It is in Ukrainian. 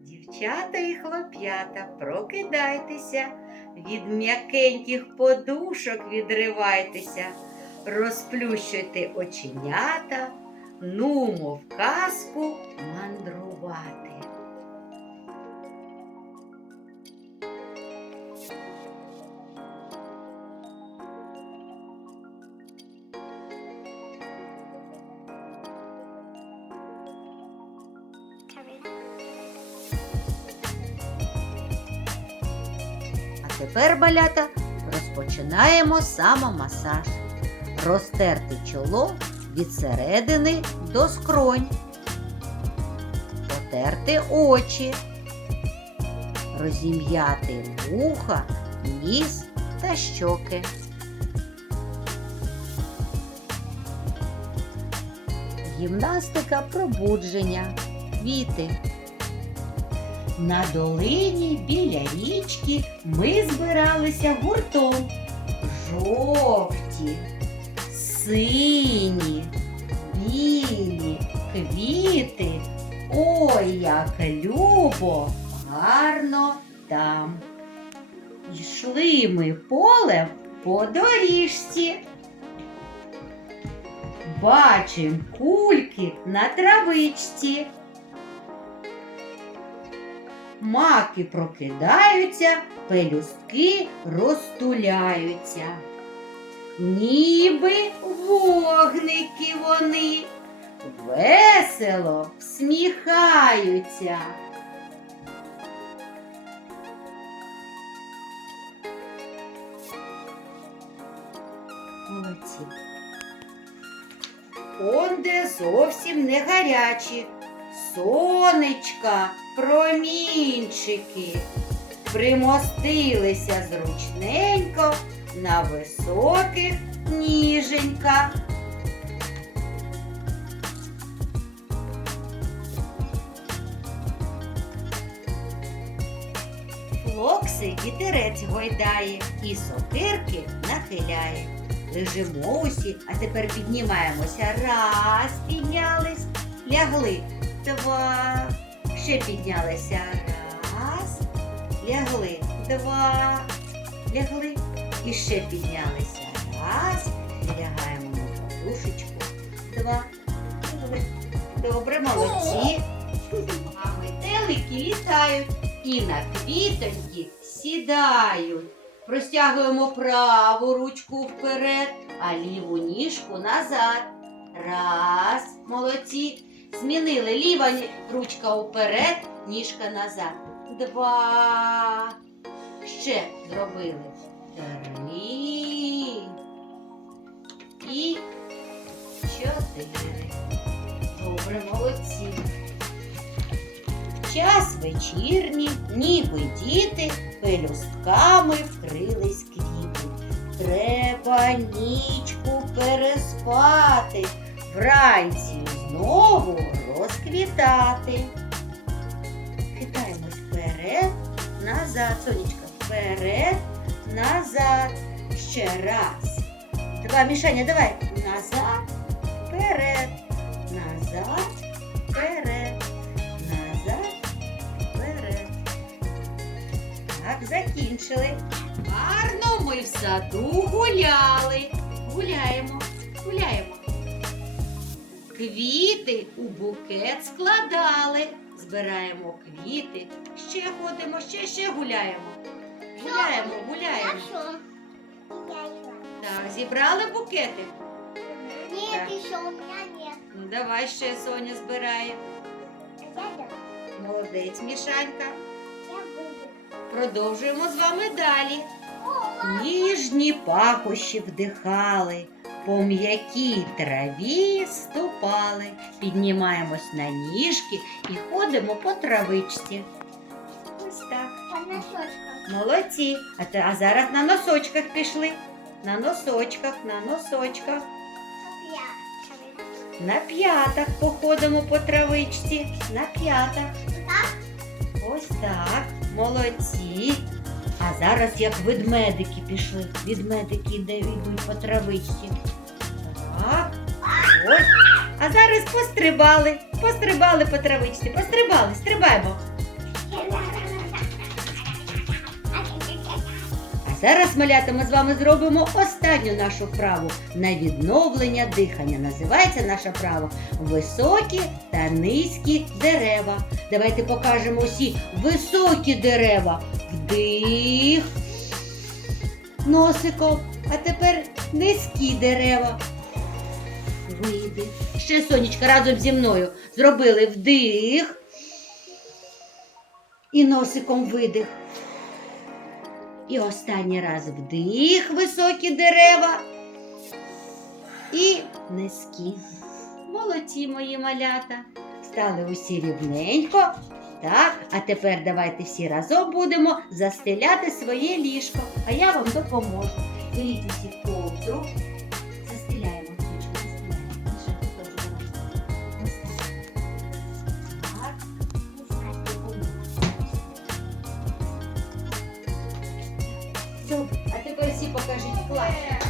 Дівчата і хлоп'ята, прокидайтеся, від м'якеньких подушок відривайтеся, розплющуйте оченята, нумо в казку мандрувати. Тепер, балята, розпочинаємо самомасаж. Розтерти чоло від середини до скронь. Потерти очі. Розім'яти вуха, ніс та щоки. Гімнастика пробудження. Квіти. На долині біля річки ми збиралися гуртом. Жовті, сині, білі квіти. Ой, як любо, гарно там. Йшли ми полем по доріжці. Бачим кульки на травичці. Маки прокидаються, пелюстки розтуляються. Ніби вогники вони весело всміхаються. Молодці. Онде зовсім не гарячі. Сонечка, промінчики примостилися зручненько на високих ніженьках. Флокси вітерець гойдає і сокирки нахиляє. Лежимо усі, а тепер піднімаємося. Раз, піднялись, лягли. Два. Ще піднялися. Раз. Лягли. Два. Лягли. І ще піднялися. Раз. Лягаємо на подушечку. Два. Добре. Добре, молодці. А метелики літають і на квітоньки сідають. Простягуємо праву ручку вперед, а ліву ніжку назад. Раз, молодці. Змінили ліва ручка вперед, ніжка назад. Два. Ще зробили. Три. І чотири. Добре, молодці. Час вечірній, ніби діти пелюстками вкрились квіти. Треба нічку переспати, вранці знову розквітати. Хитаємось вперед, назад, сонечка, вперед, назад. Ще раз. Два, Мішаня, давай. Назад, вперед, назад, вперед, назад, вперед. Так, закінчили. Гарно ми в саду гуляли. Квіти у букет складали. Збираємо квіти. Ще ходимо, ще ще гуляємо. Гуляємо, гуляємо. Так, зібрали букети. Нет, еще у меня нет. Ну давай ще Соня збирає. Молодець, Мішанька. Продовжуємо з вами далі. Ніжні пахощі вдихали, по м'якій траві ступали, піднімаємось на ніжки і ходимо по травичці. Ось так. по носочкам. Молодці. А, а зараз на носочках пішли. На носочках, на носочках. На п'ятах походимо по травичці. На п'ятах. Так? Ось так. Молодці. А зараз як ведмедики пішли. Ведмедики йде- йдуть по травичці. Так. Ось. А зараз пострибали, пострибали по травичці, пострибали, стрибаємо. А зараз, малята, ми з вами зробимо останню нашу вправу на відновлення дихання. Називається наша вправа високі та низькі дерева. Давайте покажемо усі високі дерева. Вдих. Носиком. А тепер низькі дерева. Видих. Ще сонечка разом зі мною. Зробили вдих. І носиком видих. І останній раз вдих, високі дерева. І низькі. Молодці мої малята. Стали усі рівненько. Так, а тепер давайте всі разом будемо застеляти своє ліжко. А я вам допоможу. Беріть усі ковдру. Застеляємо ручку, застеляємо. Так. Так. Добре, а тепер всі покажіть клас.